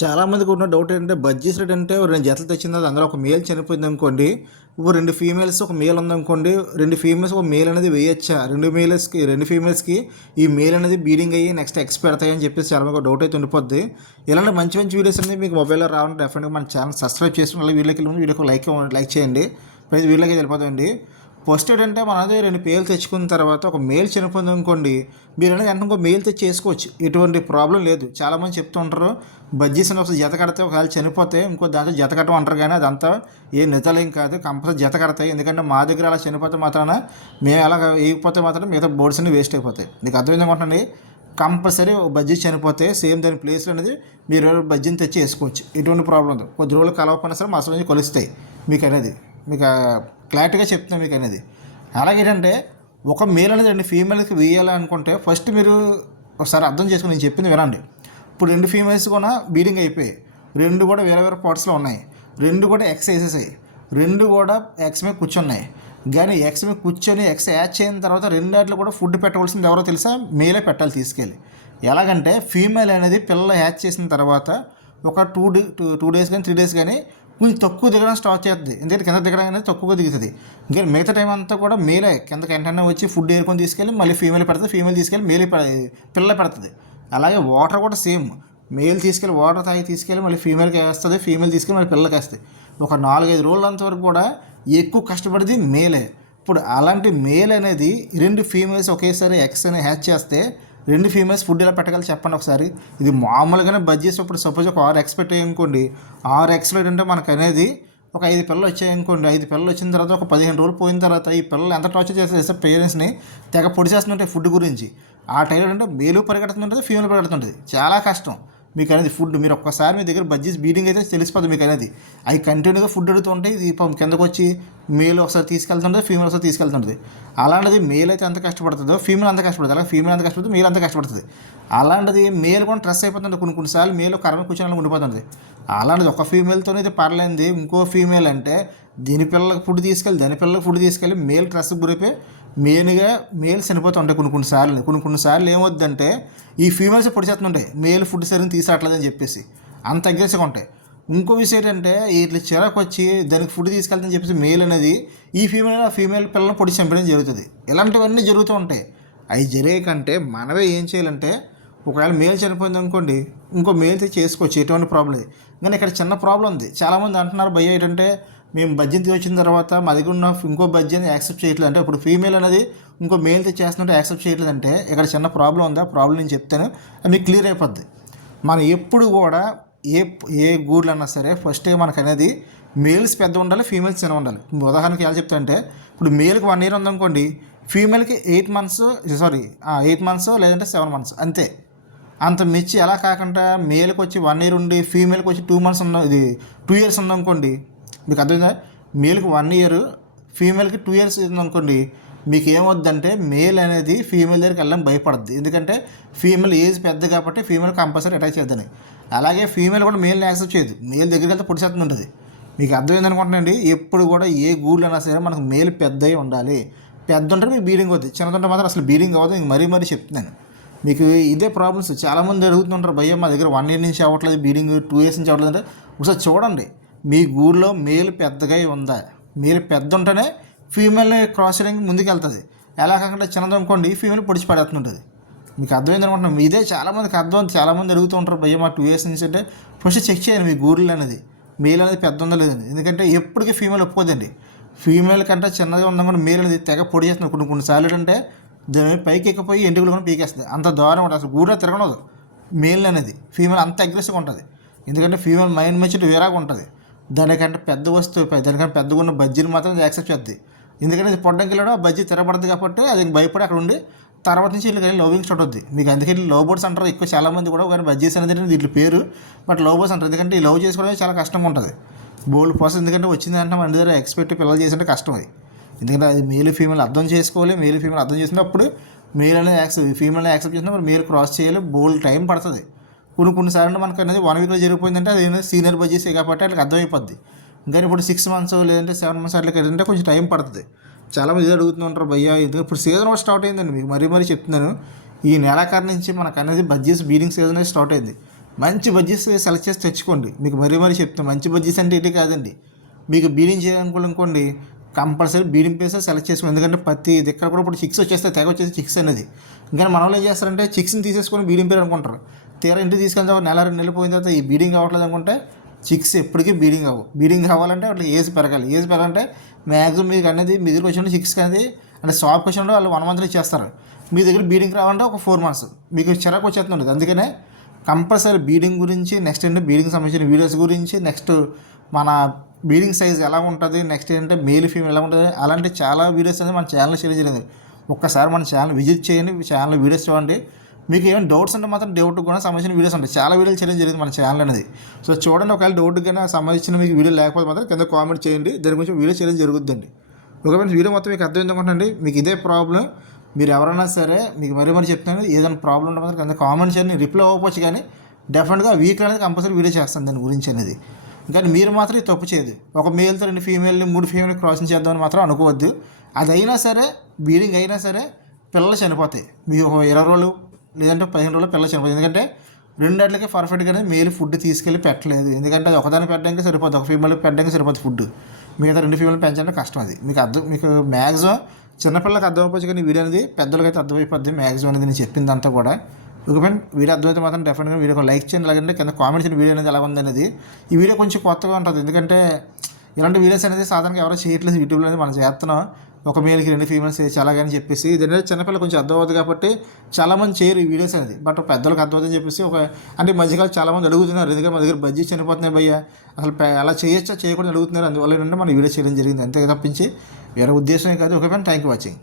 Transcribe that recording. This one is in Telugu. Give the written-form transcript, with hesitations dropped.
చాలామందికి ఉన్న డౌట్ ఏంటంటే బజ్జీస్ రేట్ అంటే 2 జతలు తెచ్చిన తర్వాత అందులో ఒక మేల్ చనిపోయింది అనుకోండి. ఇప్పుడు 2 ఫీమేల్స్ ఒక మేల్ ఉందనుకోండి. 2 ఫీమేల్స్ ఒక మేల్ అనేది వేయచ్చా? 2 ఫీమేల్స్కి ఈ మేల్ అనేది బీడింగ్ అయ్యి నెక్స్ట్ ఎగ్స్ పెడతాయని చెప్పేసి చాలా మంది డౌట్ అయితే ఉండిపోద్ది. ఇలాంటి మంచి మంచి వీడియోస్ అనేది మీకు మొబైల్లో రావాలంటే డెఫినెట్గా మన ఛానల్ సబ్స్క్రైబ్ చేసుకుని వీడియోకి వెళ్ళి వీడియోకి లైక్ చేయండి. ప్రతి వీడియోకి వెళ్ళిపోతాయండి. ఫస్ట్ ఏంటంటే మనది 2 పేర్లు తెచ్చుకున్న తర్వాత ఒక మేల్ చనిపోయింది అనుకోండి, మీరు అనేది వెంటనే ఇంకో మేల్ తెచ్చి చేసుకోవచ్చు. ఎటువంటి ప్రాబ్లం లేదు. చాలామంది చెప్తూ ఉంటారు బజ్జీస్ అని ఒకసారి జత కడితే ఒకవేళ చనిపోతే ఇంకో దాంట్లో జత కట్టం అంటారు, కానీ అదంతా ఏ నిజలేం కాదు. కంపల్సరీ జత కడతాయి. ఎందుకంటే మా దగ్గర అలా చనిపోతే మాత్రాన మేము అలా వేయకపోతే మాత్రం మిగతా బోర్డ్స్ అన్ని వేస్ట్ అయిపోతాయి. మీకు అర్థమైంది అనుకుంటండి. కంపల్సరీ బజ్జీ చనిపోతే సేమ్ దాని ప్లేస్లో అనేది మీరు బజ్జీని తెచ్చి వేసుకోవచ్చు. ఎటువంటి ప్రాబ్లం ఉంది. కొద్ది రోజులు కలవకపోయినా సరే మసలు నుంచి కొలుస్తాయి మీకు అనేది. మీకు క్లారిటీగా చెప్తున్నాను మీకు అనేది. అలాగేంటంటే ఒక మేల్ అనేది 2 ఫీమేల్కి వేయాలనుకుంటే ఫస్ట్ మీరు ఒకసారి అర్థం చేసుకుని నేను చెప్పింది వినండి. ఇప్పుడు 2 ఫీమేల్స్ కూడా బీడింగ్ అయిపోయాయి. 2 కూడా వేరే వేరే పార్ట్స్లో ఉన్నాయి. 2 కూడా ఎక్స్ వేసేసాయి. 2 కూడా ఎక్స్ మీద కూర్చున్నాయి. కానీ ఎక్స్ మీద కూర్చొని ఎక్స్ యాచ్ అయిన తర్వాత 2 వాటిలో కూడా ఫుడ్ పెట్టవలసింది ఎవరో తెలుసా? మేలే పెట్టాలి తీసుకెళ్ళి. ఎలాగంటే ఫీమేల్ అనేది పిల్లలు హ్యాచ్ చేసిన తర్వాత ఒక 2 డేస్ కానీ 3 డేస్ కానీ కొంచెం తక్కువ దిగడం స్టార్ట్ చేస్తుంది. ఎందుకంటే కింద దిగడం అనేది తక్కువగా దిగుతుంది. ఇంకా మిగతా టైం అంతా కూడా మేలే కిందకి వెంటనే వచ్చి ఫుడ్ ఏరుకొని తీసుకెళ్ళి మళ్ళీ ఫీమేల్ పెడుతుంది. ఫీమేల్ తీసుకెళ్ళి పిల్ల పెడుతుంది. అలాగే వాటర్ కూడా సేమ్. మేల్ తీసుకెళ్ళి వాటర్ తాగి తీసుకెళ్ళి మళ్ళీ ఫీమేల్కి వేస్తుంది. ఫీమేల్ తీసుకెళ్ళి మళ్ళీ పిల్లలకి వేస్తుంది. ఒక 4-5 రోజులంత వరకు కూడా ఎక్కువ కష్టపడేది మేలే. ఇప్పుడు అలాంటి మేల్ అనేది 2 ఫీమేల్స్ ఒకేసారి ఎక్స్ అని హ్యాచ్ చేస్తే 2 ఫీమేల్స్ ఫుడ్ ఎలా పెట్టగలరు చెప్పండి ఒకసారి. ఇది మామూలుగానే బడ్జెస్ ఇప్పుడు సపోజ్ ఒక 6 ఎక్స్ పెట్టాయనుకోండి. 6 ఎక్స్లో ఏంటంటే మనకు అనేది ఒక 5 పిల్లలు వచ్చాయనుకోండి. 5 పిల్లలు వచ్చిన తర్వాత ఒక 15 రోజులు పోయిన తర్వాత ఈ పిల్లలు ఎంత టార్చర్ చేస్తే పేరెంట్స్ని తెగ పొడి చేస్తుంటాయి ఫుడ్ గురించి. ఆ టైంలో అంటే మేలు పరిగెడుతుంటుంది, ఫీమేల్ పరిగెడుతుంటుంది. చాలా కష్టం మీకు అనేది ఫుడ్. మీరు ఒక్కసారి మీ దగ్గర బడ్జెస్ బీడింగ్ అయితే తెలిసిపోతుంది మీకు అనేది. అవి కంటిన్యూగా ఫుడ్ అడుగుతుంటాయి. ఇది కిందకు వచ్చి మేల్ ఒకసారి తీసుకెళ్తుంటుంది, ఫీమేల్ ఒకసారి తీసుకెళ్తుంటుంది. అలాంటిది మేల్ అయితే ఎంత కష్టపడుతుందో ఫీమేల్ అంత కష్టపడుతుంది. అలాగే ఫీమేల్ అంత కష్టపడుతుంది, మేల్ అంత కష్టపడుతుంది. అలాంటిది మేల్ కూడా స్ట్రెస్ అయిపోతుంది. కొన్నిసార్లు మేల్ కరెంట్ కూర్చొని ఉండిపోతుంది. అలాంటిది ఒక ఫీమేల్తోనే ఇది పర్లేదు. ఇంకో ఫీమేల్ అంటే దీని పిల్లలకు ఫుడ్ తీసుకెళ్ళి దాని పిల్లలకు ఫుడ్ తీసుకెళ్ళి మేల్ స్ట్రెస్ గురిపోయి మెయిన్గా మేల్ చనిపోతూ ఉంటాయి. కొన్నిసార్లు ఏమవుద్దంటే ఈ ఫీమేల్స్ పొడి చేస్తుంటాయి మేల్ ఫుడ్ సరిగ్గా తీసాట్లేదని చెప్పేసి అంత అగ్రెసివ్గా ఉంటాయి. ఇంకో విషయం ఏంటంటే ఇట్లా చిరాకు వచ్చి దానికి ఫుడ్ తీసుకెళ్తాదని చెప్పేసి మేల్ అనేది ఈ ఫీమేల్ పిల్లలను పొడి చంపడం జరుగుతుంది. ఇలాంటివన్నీ జరుగుతూ ఉంటాయి. అవి జరిగే కంటే మనమే ఏం చేయాలంటే ఒకవేళ మేల్ చనిపోయింది అనుకోండి ఇంకో మేల్ చేసుకోవచ్చు. ఎటువంటి ప్రాబ్లం లేదు. కానీ ఇక్కడ చిన్న ప్రాబ్లం ఉంది. చాలామంది అంటున్నారు భయ్య ఏంటంటే మేము బడ్జెట్ వచ్చిన తర్వాత మా దగ్గర ఉన్న ఇంకో బడ్జెట్ని యాక్సెప్ట్ చేయట్లేదు. అంటే ఇప్పుడు ఫీమేల్ అనేది ఇంకో మేల్ తెచ్చేస్తున్నట్టు యాక్సెప్ట్ చేయట్లేదు. అంటే ఇక్కడ చిన్న ప్రాబ్లం ఉంది. ఆ ప్రాబ్లం నేను చెప్తాను, అది మీకు క్లియర్ అయిపోద్ది. మనం ఎప్పుడు కూడా ఏ గూడ్లు అన్నా సరే ఫస్ట్ మనకు అనేది మేల్స్ పెద్ద ఉండాలి, ఫీమేల్స్ చిన్న ఉండాలి. ఉదాహరణకి ఎలా చెప్తానంటే ఇప్పుడు మేల్కి 1 year ఉందనుకోండి, ఫీమేల్కి 8 months లేదంటే 7 months అంతే. అంత మించి ఎలా కాకుండా మేల్కి వచ్చి 1 year ఉండి ఫీమేల్కి వచ్చి 2 months ఇది 2 years ఉందనుకోండి, మీకు అర్థమైందా? మేల్కి 1 year ఫీమేల్కి 2 years ఉందనుకోండి, మీకు ఏమవుద్దంటే మేల్ అనేది ఫీమేల్ దగ్గరికి వెళ్ళడం భయపడుద్ది. ఎందుకంటే ఫీమేల్ ఏజ్ పెద్ద కాబట్టి ఫీమేల్ కంపల్సరీ అటాక్ చేద్దని. అలాగే ఫీమేల్ కూడా మేల్ని యాక్సెప్ట్ చేయదు. మేల్ దగ్గరికి వెళ్తే పొడిచేస్తుంది ఉంటుంది. మీకు అర్థమైంది అనుకుంటున్నాండి. ఎప్పుడు కూడా ఏ గూళ్ళు అయినా సరే మనకు మేల్ పెద్దవి ఉండాలి. పెద్ద ఉంటే మీకు బీడింగ్ అవుతుంది, చిన్నదంటే మాత్రం అసలు బీడింగ్ అవ్వదు. ఇంక మరీ చెప్తున్నాను మీకు. ఇదే ప్రాబ్లమ్స్ చాలామంది అడుగుతుంటారు భయ్య మా దగ్గర 1 year నుంచి అవ్వట్లేదు బీడింగ్, 2 years నుంచి అవ్వట్లేదు అంటే ఒకసారి చూడండి మీ గూడులో మేల్ పెద్దగా ఉందా. మేల్ పెద్ద ఉంటేనే ఫీమేల్ని క్రాస్ చేయడానికి ముందుకు వెళ్తుంది. ఎలా కాకుండా చిన్నది అనుకోండి ఫీమేల్ పొడిచి పడేస్తుంటుంది. మీకు అర్థమైంది అనుకుంటున్నాం. ఇదే చాలామందికి అర్థం. చాలామంది అడుగుతూ ఉంటారు భయ్య మా 2 years నుంచి అంటే ఫస్ట్ చెక్ చేయండి మీ గూడులు అనేది మేల్ అనేది పెద్ద ఉందో లేదండి. ఎందుకంటే ఎప్పటికీ ఫీమేల్ ఒప్పుకోదండి. ఫీమేల్ కంటే చిన్నగా ఉందనుకోండి మేల్ అనేది తెగ పొడి చేస్తుంది. కొన్నిసార్లు ఏంటంటే దాని పైకి ఎక్కిపోయి ఎంటుకలు కూడా పీకేస్తుంది. అంత దారుణం ఉంటుంది. అసలు గూడులో తిరగనదు మేల్ అనేది. ఫీమేల్ అంత అగ్రెసివ్గా ఉంటుంది. ఎందుకంటే ఫీమేల్ మైండ్ మెచ్యూరిటీ వేరేగా ఉంటుంది. దానికంటే పెద్ద వస్తువు దానికంటే పెద్దగా ఉన్న బజ్జీని మాత్రం యాక్సెప్ట్ చేద్ది. ఎందుకంటే అది పొడ్డంకి వెళ్ళడం ఆ బజ్జీ తిరగబడుతుంది కాబట్టి అది భయపడి అక్కడ ఉండి తర్వాత నుంచి వీళ్ళకి లవింగ్ స్టార్ట్ అవుద్ది. మీకు అందుకే లవ్ బర్డ్స్ అంటారు ఎక్కువ. చాలామంది కూడా ఒకవేళ బజ్జీస్ అనేది వీటి పేరు, బట్ లవ్ బర్డ్స్ అంటారు. ఎందుకంటే ఈ లవ్ చేసుకోవడం చాలా కష్టంగా ఉంటుంది. బోల్డ్ ప్రాసెస్. ఎందుకంటే వచ్చిందంటే మన దగ్గర ఎక్స్పెక్ట్ పిల్లలు చేసింటే కష్టం అది. ఎందుకంటే అది మేల్ ఫీమేల్ అర్థం చేసుకోవాలి. మేల్ ఫీమేల్ అర్థం చేసినప్పుడు మేల్ అనేది ఫీమేల్ యాక్సెప్ట్ చేసినప్పుడు మేల్ క్రాస్ చేయాలి. బోల్డ్ టైం పడుతుంది. కొన్నిసార్లు మనకు అనేది 1 weekలో జరిగిపోయిందంటే అది సీనియర్ బడ్జెస్ కాబట్టి వాళ్ళకి అర్థమైపోద్ది. ఇంకా ఇప్పుడు 6 months లేదంటే 7 months అట్లా ఏంటంటే కొంచెం టైం పడుతుంది. చాలామంది ఇది అడుగుతుంటారు భయ్య. ఎందుకంటే ఇప్పుడు సీజన్ కూడా స్టార్ట్ అయిందండి. మీకు మరీ చెప్తున్నాను. ఈ నెలాఖరు నుంచి మనకు అనేది బడ్జెస్ బీడింగ్ సీజన్ అనేది స్టార్ట్ అయింది. మంచి బడ్జెట్స్ సెలెక్ట్ చేసి తెచ్చుకోండి. మీకు మరీ చెప్తాను, మంచి బడ్జెట్స్ అంటే ఇటు కాదండి. మీకు బీడింగ్ చేయాలనుకోండి కంపల్సరీ బీడింగ్ ప్లేస్ సెలెక్ట్ చేసుకోండి. ఎందుకంటే ప్రతి దగ్గర కూడా ఇప్పుడు చిక్స్ వచ్చేస్తాయి, తెగ వచ్చేసి చిక్స్ అనేది. ఇంకా మన వాళ్ళు ఏం చేస్తారంటే చిక్స్ని తీసేసుకొని బీడింగ్ పేరు అనుకుంటారు. తీరా ఇంటికి తీసుకెళ్తే నెల 2 నెలలు పోయిన తర్వాత ఈ బీడింగ్ అవ్వట్లేదు అనుకుంటే చిక్స్ ఎప్పటికీ బీడింగ్ అవ్వవు. బీడింగ్ కావాలంటే అట్లా ఏజ్ పెరగాలి. ఏజ్ పెరగాలంటే మ్యాక్సిమం మీకు అనేది మీ దగ్గర వచ్చిన చిక్స్ అనేది అంటే షాప్కి వచ్చినప్పుడు వాళ్ళు 1 మంత్లో ఇచ్చేస్తారు. మీ దగ్గర బీడింగ్ రావాలంటే ఒక 4 months మీకు చిరాకు వచ్చేస్తుంది. అందుకనే కంపల్సరీ బీడింగ్ గురించి, నెక్స్ట్ ఏంటంటే బీడింగ్ సంబంధించిన వీడియోస్ గురించి, నెక్స్ట్ మన బీడింగ్ సైజ్ ఎలా ఉంటుంది, నెక్స్ట్ ఏంటంటే మేల్ ఫీమేల్ ఎలా ఉంటుంది, అలాంటి చాలా వీడియోస్ అనేది మన ఛానల్లో షేర్ జరిగింది. ఒక్కసారి మన ఛానల్ విజిట్ చేయండి, ఛానల్ వీడియోస్ చూడండి. మీకు ఏమైనా డౌట్స్ ఉంటే మాత్రం డౌట్ కూడా సంబంధించిన వీడియోస్ ఉంటాయి, చాలా వీడియోలు చేయడం జరిగింది మన ఛానల్ అనేది. సో చూడండి, ఒకవేళ డౌట్ కానీ సంబంధించిన మీకు వీడియో లేకపోతే మాత్రం కింద కామెంట్ చేయండి, దాని గురించి వీడియో చేయడం జరుగుతుందండి. ఒకవేళ వీడియో మొత్తం మీకు అర్థం ఎందుకుంటుందండి, మీకు ఇదే ప్రాబ్లం మీరు ఎవరైనా సరే మీకు మరీ చెప్తాను, ఏదైనా ప్రాబ్లం ఉంటే మాత్రం కింద కామెంట్ చేయండి. రిప్లై అవ్వకపోవచ్చు కానీ డెఫినెట్గా వీక్ అనేది కంపల్సరీ వీడియో చేస్తాను దాని గురించి అనేది. కానీ మీరు మాత్రం ఇది తప్పు చేయదు. ఒక మేల్తో 2 ఫీమేల్ని 3 ఫీమేల్ని క్రాసింగ్ చేద్దామని మాత్రం అనుకోవద్దు. అదైనా సరే బీడింగ్ అయినా సరే పిల్లలు చనిపోతాయి. మీకు ఒక 20 రోజులు లేదంటే 15 రోజులు పిల్లలు చనిపోతాయి. ఎందుకంటే 2 వాటికి పర్ఫెక్ట్గానే మేల్ ఫుడ్ తీసుకెళ్ళి పెట్టలేదు. ఎందుకంటే అది ఒకదాన్ని పెట్టడానికి సరిపోతుంది, ఒక ఫీమేల్ పెట్టడానికి సరిపోతుంది ఫుడ్. మిగతా 2 ఫీమేల్ పెంచాలంటే కష్టం. అది మీకు మ్యాక్సిమం చిన్నపిల్లలకి అర్థమైపోవచ్చు, కానీ వీడియో అనేది పెద్దలకైతే అర్థమైపోద్ది మ్యాక్సిమం అనేది నేను చెప్పిందంతా కూడా. ఓకే ఫ్రెండ్, వీడియో అర్థమైతే మాత్రం డెఫినెట్గా వీడియో లైక్ చేయండి, అలాగంటే కింద కామెంట్ చేయండి వీడియో అనేది ఎలా ఉందనేది. ఈ వీడియో కొంచెం కొత్తగా ఉంటుంది, ఎందుకంటే ఇలాంటి వీడియోస్ అనేది సాధారణంగా ఎవరో చేయట్లేదు యూట్యూబ్లో అనేది. మనం చేస్తున్నాం ఒక మేల్కి 2 ఫీమేల్స్ చాలాగాని చెప్పేసి, ఇది అనేది చిన్నపిల్లలు కొంచెం అర్థమవుతుంది కాబట్టి చాలామంది చేయరు ఈ వీడియోస్ అనేది. బట్ పెద్దలకు అర్థమవుతుందని చెప్పేసి అంటే మధ్యకాలం చాలామంది అడుగుతున్నారు, ఎందుకంటే మా దగ్గర బడ్జెట్ చనిపోతున్నాయి భయ్య, అసలు అలా చేయొచ్చా చేయకూడదు అడుగుతున్నారు. అందువల్ల ఏంటంటే మన వీడియో చేయడం జరిగింది, అంతే తప్పించి వేరే ఉద్దేశమే కాదు. Okay friend, thank you watching.